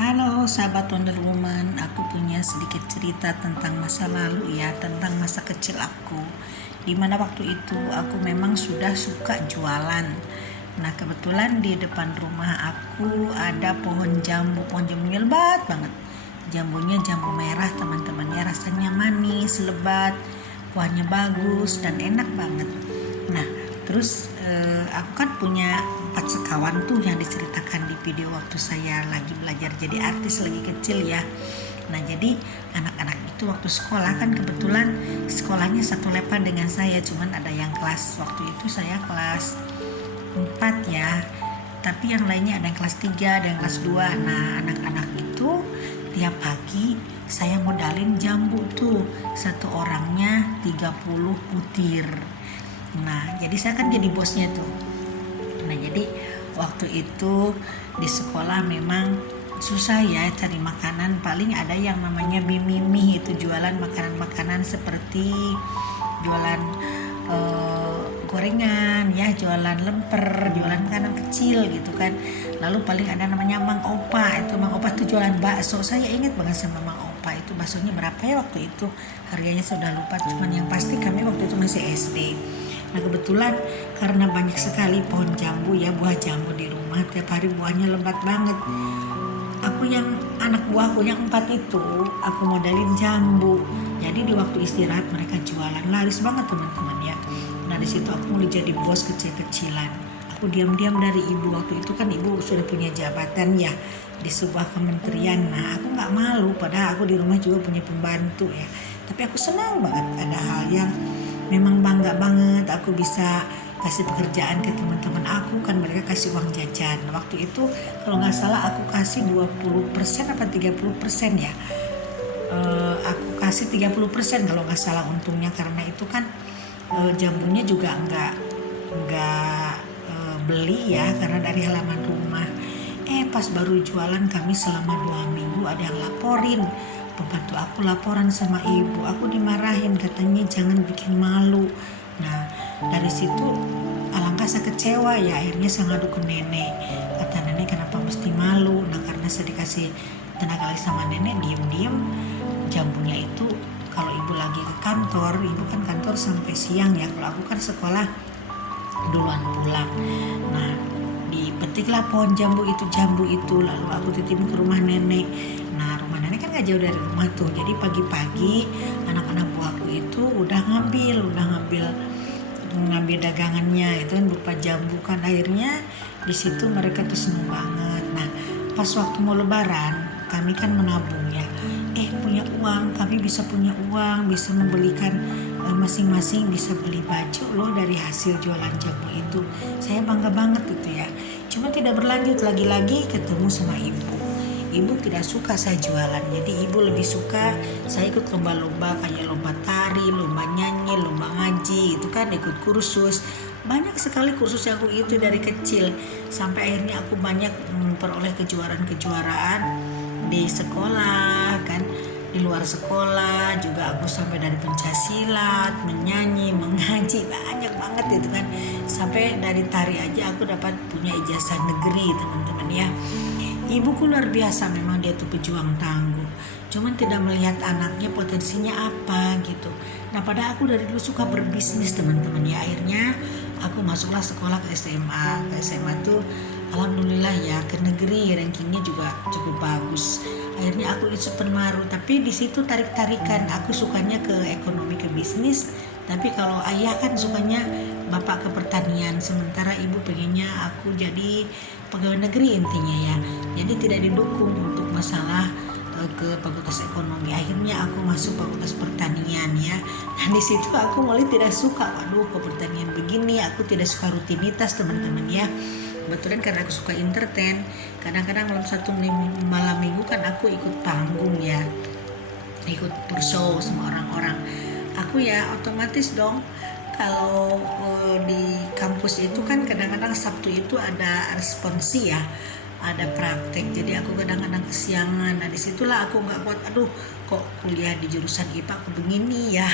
Halo sahabat Wonder Woman, aku punya sedikit cerita tentang masa lalu ya, tentang masa kecil aku. Dimana waktu itu aku memang sudah suka jualan. Nah kebetulan di depan rumah aku ada pohon jambunya lebat banget. Jambunya jambu merah teman-temannya, rasanya manis, lebat, buahnya bagus dan enak banget. Nah terus aku kan punya 4 sekawan tuh yang diceritakan di video waktu saya lagi belajar jadi artis lagi kecil ya. Nah jadi anak-anak itu waktu sekolah kan kebetulan sekolahnya satu level dengan saya, cuman ada yang kelas waktu itu saya kelas 4 ya, tapi yang lainnya ada yang kelas 3, ada yang kelas 2. Nah anak-anak itu tiap pagi saya modalin jambu tuh, satu orangnya 30 butir. Nah jadi saya kan jadi bosnya tuh. Nah jadi waktu itu di sekolah memang susah ya cari makanan, paling ada yang namanya Mimi itu jualan makanan-makanan seperti jualan gorengan ya, jualan lemper, jualan makanan kecil gitu kan. Lalu paling ada namanya Mang Opa, itu Mang Opa tuh jualan bakso. Saya ingat banget sama Mang Opa, itu baksonya berapa ya waktu itu, harganya sudah lupa, cuman yang pasti kami waktu itu masih SD. Nah kebetulan karena banyak sekali pohon jambu ya, buah jambu di rumah, tiap hari buahnya lebat banget. Aku yang anak buahku yang 4 itu aku modalin jambu. Jadi di waktu istirahat mereka jualan, laris banget teman-teman ya. Nah di situ aku mulai jadi bos kecil-kecilan. Aku diam-diam dari ibu, waktu itu kan ibu sudah punya jabatan ya di sebuah kementerian. Nah aku nggak malu, padahal aku di rumah juga punya pembantu ya. Tapi aku senang banget, ada hal yang memang bangga banget aku bisa kasih pekerjaan ke teman-teman aku, kan mereka kasih uang jajan. Waktu itu kalau nggak salah aku kasih 20% apa 30% ya. Aku kasih 30% kalau nggak salah untungnya, karena itu kan jambunya juga nggak beli ya, karena dari halaman rumah. Pas baru jualan kami selama 2 minggu ada yang laporin, pembantu aku laporan sama ibu, aku dimarahin katanya jangan bikin malu. Nah dari situ alangkah saya kecewa ya, akhirnya saya ngadu ke nenek. Kata nenek kenapa mesti malu. Nah karena saya dikasih tenaga lagi sama nenek, diem-diem jambunya itu kalau ibu lagi ke kantor, ibu kan kantor sampai siang ya, kalau aku kan sekolah duluan pulang. Nah dipetiklah pohon jambu itu, lalu aku titipin ke rumah nenek. Nah rumah nenek kan gak jauh dari rumah tuh, jadi pagi-pagi anak-anak buahku itu udah ngambil dagangannya itu kan berupa jambu kan. Akhirnya di situ mereka tuh seneng banget. Nah pas waktu mau lebaran kami kan menabung ya, punya uang, kami bisa punya uang, bisa membelikan masing-masing bisa beli baju loh dari hasil jualan jambu itu. Saya bangga banget itu ya. Cuma tidak berlanjut, lagi-lagi ketemu sama ibu. Ibu tidak suka saya jualan, jadi ibu lebih suka saya ikut lomba-lomba kayak lomba tari, lomba nyanyi, lomba ngaji, itu kan ikut kursus. Banyak sekali kursus yang aku itu dari kecil, sampai akhirnya aku banyak memperoleh kejuaraan-kejuaraan di sekolah kan. Di luar sekolah juga aku sampai dari pencaksilat, menyanyi, mengaji, banyak banget itu kan. Sampai dari tari aja aku dapat punya ijazah negeri teman-teman ya. Ibuku luar biasa, memang dia tuh pejuang tangguh, cuman tidak melihat anaknya potensinya apa gitu. Nah pada aku dari dulu suka berbisnis teman-teman ya, akhirnya aku masuklah sekolah ke SMA tuh alhamdulillah ya, ke negeri, rankingnya juga cukup bagus. Akhirnya aku ikut Penmaru, tapi di situ tarik-tarikan, aku sukanya ke ekonomi, ke bisnis, tapi kalau ayah kan sukanya bapak ke pertanian, sementara ibu pengennya aku jadi pegawai negeri intinya ya. Jadi tidak didukung untuk masalah ke fakultas ekonomi. Akhirnya aku masuk fakultas pertanian ya. Nah di situ aku mulai tidak suka, waduh ke pertanian begini, aku tidak suka rutinitas teman-teman ya. Kebetulan karena aku suka entertain, kadang-kadang malam minggu kan aku ikut panggung ya, ikut show sama orang-orang. Aku ya otomatis dong, kalau di kampus itu kan kadang-kadang Sabtu itu ada responsi ya, ada praktek, jadi aku kadang-kadang kesiangan. Nah disitulah aku nggak kuat, aduh kok kuliah di jurusan IPA aku begini ya.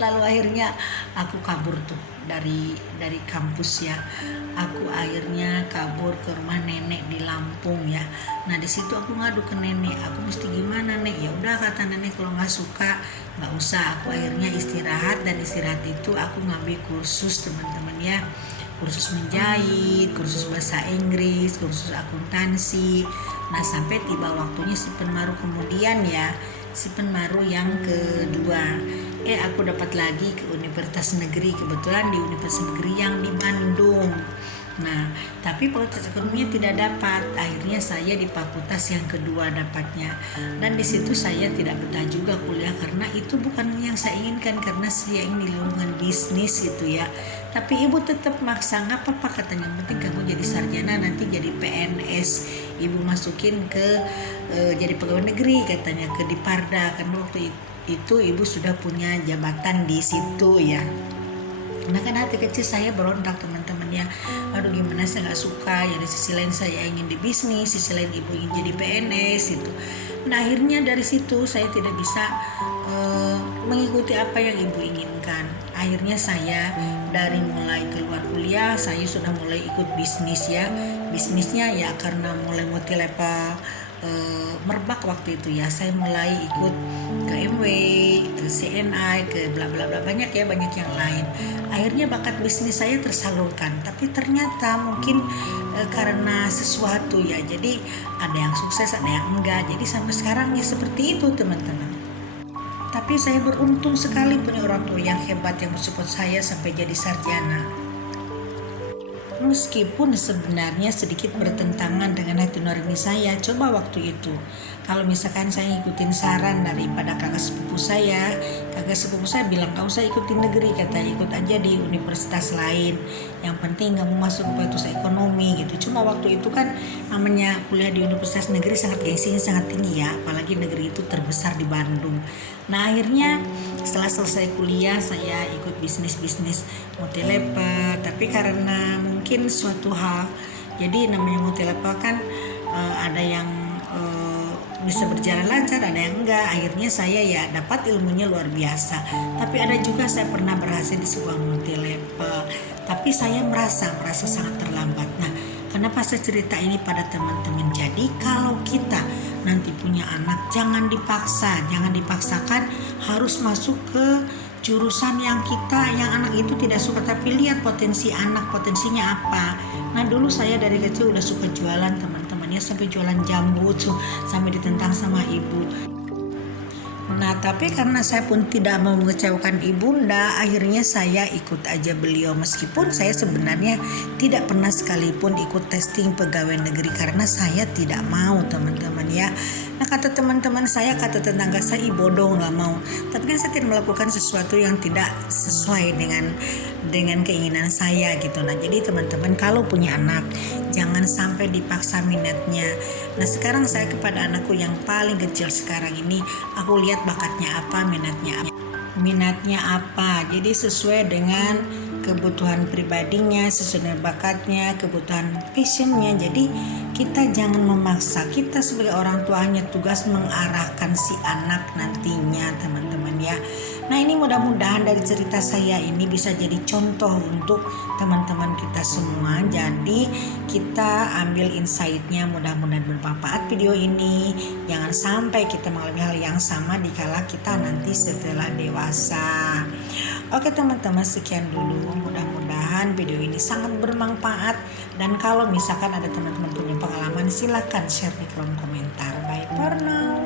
Lalu akhirnya aku kabur tuh dari kampus ya. Aku akhirnya kabur ke rumah nenek di Lampung ya. Nah di situ aku ngadu ke nenek, aku mesti gimana nek? Ya udah kata nenek, kalau nggak suka nggak usah. Aku akhirnya istirahat, dan istirahat itu aku ngambil kursus teman-teman ya, kursus menjahit, kursus bahasa Inggris, kursus akuntansi. Nah sampai tiba waktunya si Penmaru kemudian ya, si Penmaru yang kedua. Aku dapat lagi ke Universitas Negeri, kebetulan di Universitas Negeri yang di Bandung. Nah, tapi fakultas ekonominya tidak dapat. Akhirnya saya di fakultas yang kedua dapatnya. Dan di situ saya tidak betah juga kuliah, karena itu bukan yang saya inginkan, karena saya ingin di lingkungan bisnis itu ya. Tapi ibu tetap maksa, nggak apa-apa katanya, yang penting kamu jadi sarjana, nanti jadi PNS. Ibu masukin ke jadi pegawai negeri katanya, ke Diparda, karena waktu itu ibu sudah punya jabatan di situ ya. Nah kan hati kecil saya berontak teman-teman ya, aduh gimana, saya nggak suka ya. Di sisi lain saya ingin di bisnis, sisi lain ibu ingin jadi PNS itu. Nah akhirnya dari situ saya tidak bisa mengikuti apa yang ibu inginkan. Akhirnya saya dari mulai keluar kuliah saya sudah mulai ikut bisnis ya. Bisnisnya ya karena mulai Motilepa merebak waktu itu ya, saya mulai ikut ke MW, ke CNI, ke bla bla bla, banyak yang lain. Akhirnya bakat bisnis saya tersalurkan, tapi ternyata mungkin karena sesuatu ya, jadi ada yang sukses ada yang enggak, jadi sampai sekarang ya seperti itu teman-teman. Tapi saya beruntung sekali punya orang tua yang hebat yang mensupport saya sampai jadi sarjana. Meskipun sebenarnya sedikit bertentangan dengan hati nurani saya. Coba waktu itu, kalau misalkan saya ngikutin saran daripada kakak sepupu saya bilang gak usah ikutin negeri, kata ikut aja di universitas lain, yang penting kamu masuk ke fakultas ekonomi gitu. Cuma waktu itu kan namanya kuliah di universitas negeri sangat gengsinya sangat tinggi ya, apalagi negeri itu terbesar di Bandung. Nah akhirnya setelah selesai kuliah saya ikut bisnis Motilepa, tapi karena mungkin suatu hal, jadi namanya Motilepa kan ada yang bisa berjalan lancar, ada yang enggak. Akhirnya saya ya dapat ilmunya luar biasa, tapi ada juga saya pernah berhasil di sebuah Motilepa, tapi saya merasa sangat terlambat. Nah kenapa saya cerita ini pada teman-teman? Jadi kalau kita nanti punya anak, jangan dipaksakan harus masuk ke jurusan yang anak itu tidak suka, tapi lihat potensi anak, potensinya apa. Nah dulu saya dari kecil udah suka jualan teman-teman ya, sampai jualan jambu tuh, sampai ditentang sama ibu. Nah tapi karena saya pun tidak mau mengecewakan ibunda, akhirnya saya ikut aja beliau, meskipun saya sebenarnya tidak pernah sekalipun ikut testing pegawai negeri karena saya tidak mau teman-teman ya. Nah kata teman-teman saya, kata tetangga saya, bodoh nggak mau. Tapi kan saya tidak melakukan sesuatu yang tidak sesuai dengan keinginan saya gitu. Nah jadi teman-teman kalau punya anak jangan sampai dipaksa minatnya. Nah sekarang saya kepada anakku yang paling kecil sekarang ini, aku lihat bakatnya apa, minatnya apa. Jadi sesuai dengan kebutuhan pribadinya, sesuai dengan bakatnya, kebutuhan passionnya. Jadi kita jangan memaksa, kita sebagai orang tua hanya tugas mengarahkan si anak nantinya teman-teman ya. Nah ini mudah-mudahan dari cerita saya ini bisa jadi contoh untuk teman-teman kita semua. Jadi kita ambil insight-nya, mudah-mudahan bermanfaat video ini. Jangan sampai kita mengalami hal yang sama dikala kita nanti setelah dewasa. Oke teman-teman, sekian dulu. Mudah-mudahan video ini sangat bermanfaat. Dan kalau misalkan ada teman-teman punya pengalaman, silahkan share di kolom komentar. Bye for now.